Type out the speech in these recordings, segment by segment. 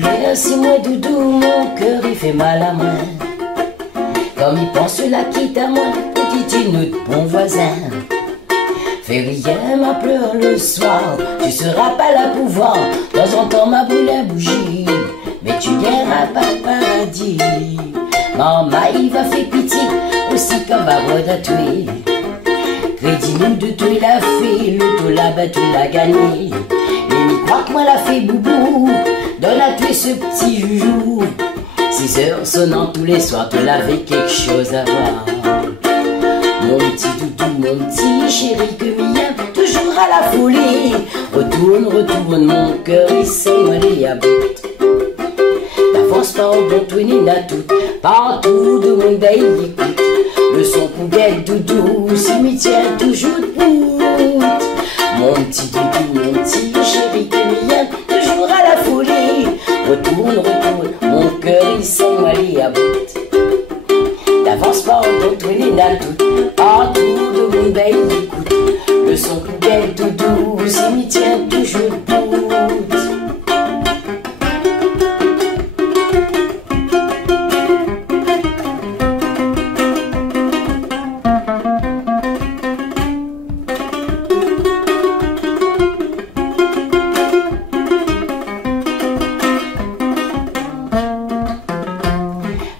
douleur, si moi doudou, mon cœur il fait mal à moi. Comme il pense la quitte à moi, petite inouïe, bon voisin. Fais rien, ma pleure le soir, tu seras pas là pour voir. De temps en temps ma boule à bougie, mais tu n'iras pas au paradis. Maman, il va faire pitié, aussi comme va voir tuer. Crédit nous de tout il a fait, le tout là-bas tu l'as gagné. Mais il croit que moi l'a fait boubou, donne à tuer ce petit joujou. 6 heures sonnant tous les soirs, tu l'avais quelque chose à voir. Mon petit doudou, mon petit chéri que mien, toujours à la folie. Retourne, retourne, mon cœur il s'est mêlé à bout. N'avance pas au bon twinning à tout, partout de mon bail écoute. Le son poubelle doudou, cimetière toujours debout. Mon petit doudou, mon petit chéri que mien, toujours à la folie. Retourne, retourne, mon cœur il s'est mêlé à bout. N'avance pas au bon twinning à tout, partout de mon bail écoute. Le son poubelle doudou, cimetière toujours debout.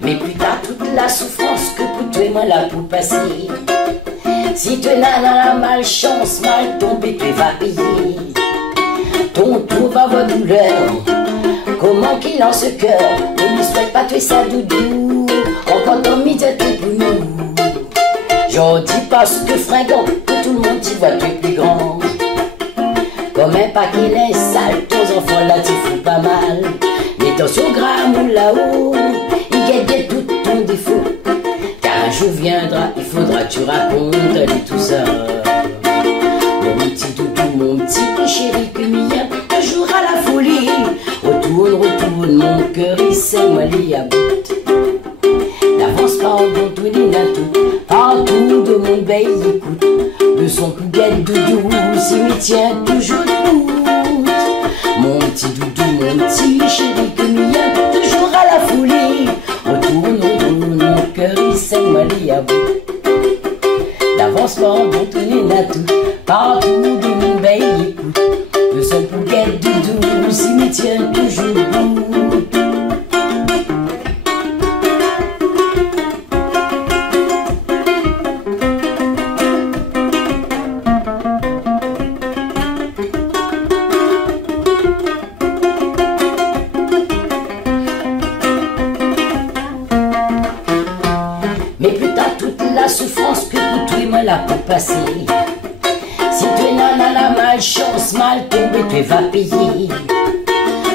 Mais plus tard toute la souffrance que pour toi et moi là pour passer. Si tu n'as la malchance, mal tombé, tu vas payer. Ton tour va avoir douleur, comment qu'il en ce cœur. Ne lui souhaite pas tuer sa doudou, encore ton midi tout pour nous. J'en dis parce que fringant, que tout le monde t'y voit, tu es plus grand. Comme un paquet est sale, tes enfants là t'y fous pas mal. Mais attention gramme ou là-haut, il guette tout ton défaut. Car un jour viendra, il faudra que tu racontes lui tout ça. Mon petit doudou, mon petit chéri que mien, toujours à la folie. Retourne, retourne, mon cœur il s'est mêlé à bout. N'avance pas en bon twinning à tout, partout de mon bail écoute. Le son poubelle doudou, cimetière toujours debout. Mon petit doudou, mon petit chéri que mien, toujours à la folie. Retourne, retourne, mon cœur il s'est mêlé à bout. D'avance pas en bon twinning à tout, partout de mon bail écoute. Le son poubelle doudou, cimetière toujours debout. Mais plus tard toute la souffrance que pour toi et moi là pour passer. Si tu n'as la malchance, mal tombé, tu vas payer.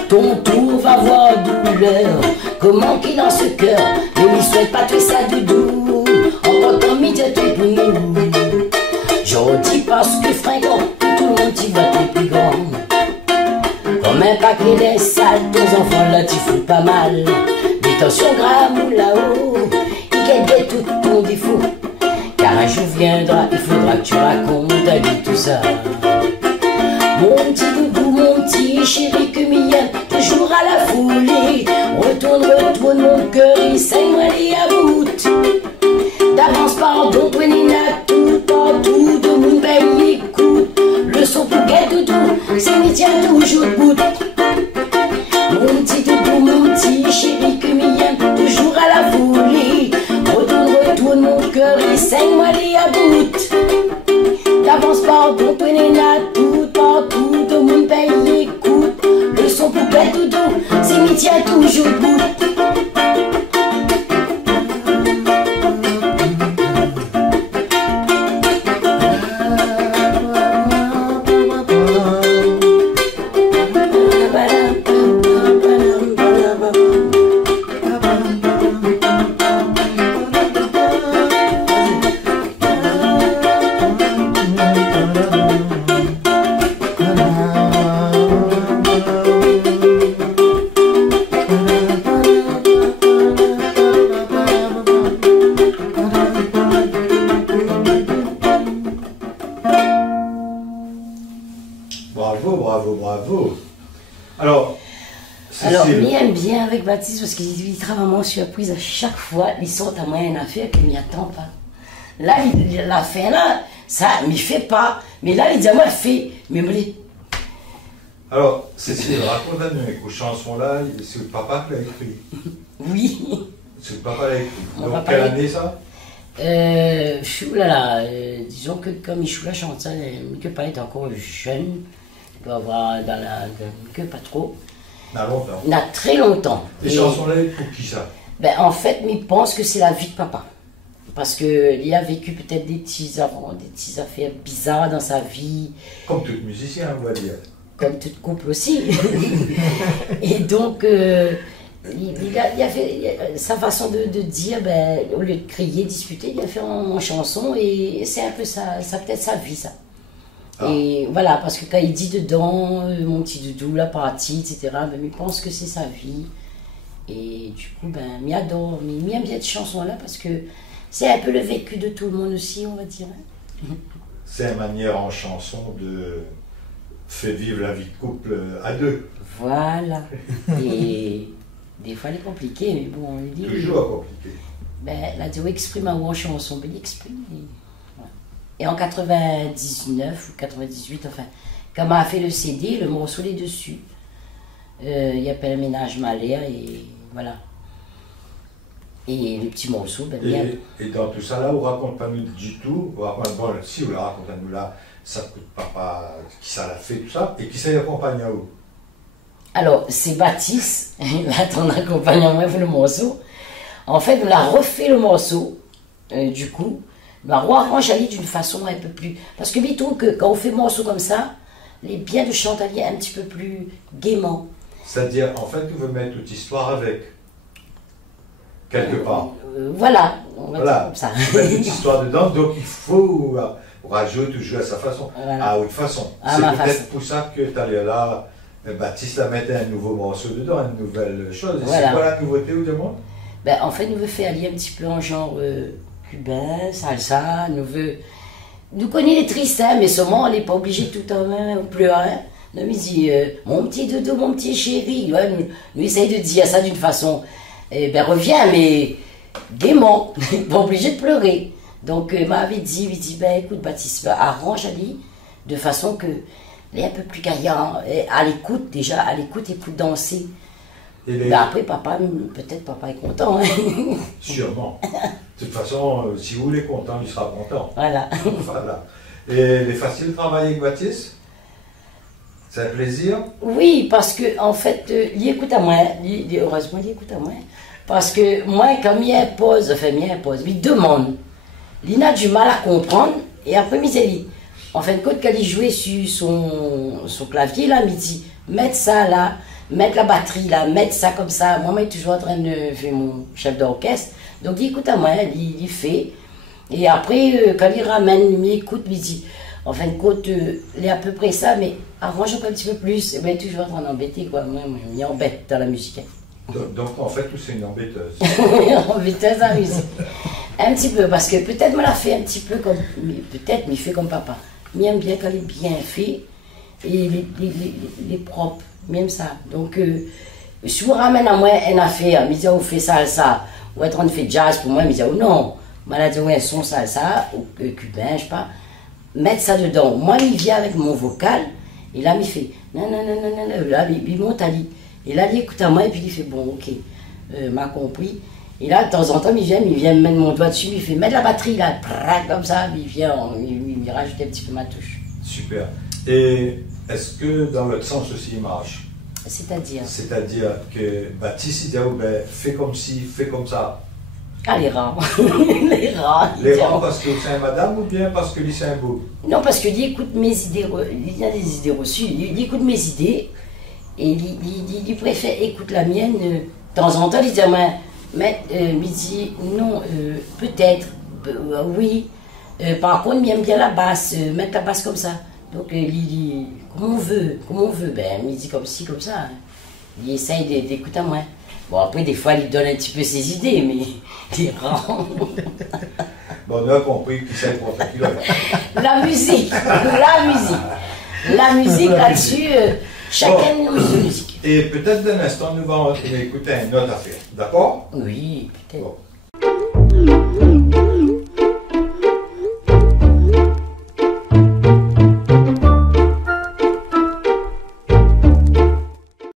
Ton tour va voir douleur, comment qu'il en ce cœur. Ne lui souhaite pas tuer sa doudou, encore ton midi tu es pour nous. J'en dis parce que fringant, que tout le monde t'y voit, tu es plus grand. Comme un paquet de sales, tes enfants là t'y fous pas mal. Mais attention gramme ou là-haut, guette tout ton défaut. Car un jour viendra, il faudra que tu racontes à lui tout ça. Mon petit doudou, mon petit chéri que mien, toujours à la folie. Retourne, retourne, mon cœur il s'est mêlé à bout. D'avance pardon, twinning à tout, partout de mon bail écoute. Le son pour guette doudou, cimetière toujours debout. Mon petit doudou, mon petit chéri que mien, toujours à la folie. Retourne, retourne, mon cœur il s'est mêlé à bout. D'avance pardon, twinning à tout, partout de mon pays écoute. Le son poubelle doudou, cimetière toujours debout. Alors, il aime bien avec Baptiste parce qu'il travaille vraiment surprise à chaque fois. Ils sont à moi une affaire qu'il m'y attend pas. Là, la fin là, ça, il ne fait pas. Mais là, il dit à moi, fait. Mais me les... Alors, Cécile, raconte-nous, aux chansons-là, c'est le papa qui l'a écrit. Oui. C'est le papa qui l'a écrit. Donc, quelle année ça? Disons que comme Michou la chante ça, que pas est encore jeune, il doit avoir dans la... que pas trop. Il y a longtemps. Il y a très longtemps. Les chansons-là, pour qui ça? Ben, en fait, il pense que c'est la vie de papa. Parce qu'il a vécu peut-être des petites affaires bizarres dans sa vie. Comme tout musicien, on va dire. Comme tout couple aussi. Et donc, il a fait sa façon de dire, ben, au lieu de crier, disputer, il a fait en chanson et c'est un peu ça peut-être sa vie, ça. Ah. Et voilà, parce que quand il dit dedans, mon petit doudou, la partie, etc., ben, il pense que c'est sa vie. Et du coup, ben, il adore, mais il aime bien cette chanson-là parce que c'est un peu le vécu de tout le monde aussi, on va dire. C'est une manière en chanson de faire vivre la vie de couple à deux. Voilà. Et des fois, elle est compliquée, mais bon, il dit... Toujours compliqué. Ben, la Dieu exprime en chanson, ben, il exprime. Et en 99 ou 98, enfin, quand on a fait le CD, le morceau est dessus. Il appelle Ménage Malher et voilà. Et le petit morceau, ben bien. Et dans tout ça là, on ne raconte pas nous du tout. Bon, si on la raconte à nous là, ça coûte papa, qui ça l'a fait, tout ça, et qui ça l'accompagne à où? Alors, c'est Baptiste, là, ton accompagnement pour le morceau. En fait, on a refait le morceau, du coup. Ben, on arrange d'une façon un peu plus. Parce que je trouve que quand on fait un morceau comme ça, les biens de chanter un petit peu plus gaiement. C'est-à-dire, en fait, tu veux mettre toute histoire avec, quelque part. Voilà, on va dire comme ça. Tu mets toute histoire dedans, donc il faut rajouter toujours à sa façon, voilà. à autre façon. C'est peut-être pour ça que tu allais là, Baptiste a mis un nouveau morceau dedans, une nouvelle chose. Voilà. C'est quoi la nouveauté ou demande? Ben, en fait, nous veut faire aller un petit peu en genre cubain, salsa, nous connaissons les tristes, hein, mais seulement on n'est pas obligé tout le temps pleurer. Nous dit, mon petit dodo, mon petit chéri, ouais, nous essayons de dire ça d'une façon, ben reviens, mais gaiement, pas obligé de pleurer. Donc, m'avait dit, il dit, ben écoute Baptiste, arrange Ali, de façon que elle est un peu plus gaillant, à l'écoute déjà, à l'écoute et plus danser. Ben après, papa, peut-être papa est content. Hein. Sûrement. De toute façon, si vous êtes content, il sera content. Voilà. Voilà. Et il est facile de travailler avec Baptiste? C'est un plaisir? Oui, parce que en fait, il écoute à moi, heureusement, il écoute à moi. Parce que moi, quand il impose, il demande. Il a du mal à comprendre, et après, il dit, en fin de compte, quand il jouait sur son clavier, là, il dit, mettre ça là, mettre la batterie là, mettre ça comme ça. Moi, je suis toujours en train de faire mon chef d'orchestre. Donc, il écoute à moi, il fait. Et après, quand il ramène, il écoute, il dit, en fin de compte, il est à peu près ça, mais arrange un petit peu plus. Et bien, toujours en train d'embêter, quoi. Moi, je m'embête dans la musique. Donc, en fait, c'est une embêteuse. Embêteuse en musique. Un petit peu, parce que peut-être me l'a fait un petit peu comme, peut-être, mais il fait comme papa. Il aime bien quand il est bien fait, et il est propre, même ça. Donc, si vous ramène à moi une affaire, me dit, on fait salsa, ou être en fait jazz pour moi, me dit, oh non, moi, elle dit, ouais, son salsa, ou cubain, je sais pas, mettre ça dedans. Moi, il vient avec mon vocal, et là, il fait, non, là, il monte à lui. Et là, il écoute à moi, et puis il fait, bon, ok, m'a compris. Et là, de temps en temps, il vient me mettre mon doigt dessus, il fait, mettre la batterie, là, comme ça, il vient, il rajoute un petit peu ma touche. Super. Et est-ce que dans l'autre sens aussi, il marche? C'est-à-dire? C'est-à-dire que Baptiste, il dit, oh, ben, fais comme ci, fais comme ça. Ah, les rats. Les rats. Les rats parce que c'est un madame ou bien parce que c'est un beau? Non, parce qu'il écoute mes idées, il y a des idées reçues, il écoute mes idées, et il préfère écouter la mienne. De temps en temps, il dit, mais il dit, non, peut-être, oui. Par contre, il aime bien la basse, mettre la basse comme ça. Donc, il dit, comment on veut, ben, il dit comme ci, comme ça. Hein. Il essaye d'écouter à moi. Bon, après, des fois, il donne un petit peu ses idées, mais il rend. Bon, on a compris qu'il sait pour qui La musique, la musique là-dessus, chacun de nos musiques. Et peut-être d'un instant, nous allons écouter une autre affaire. D'accord? Oui, peut-être. Bon.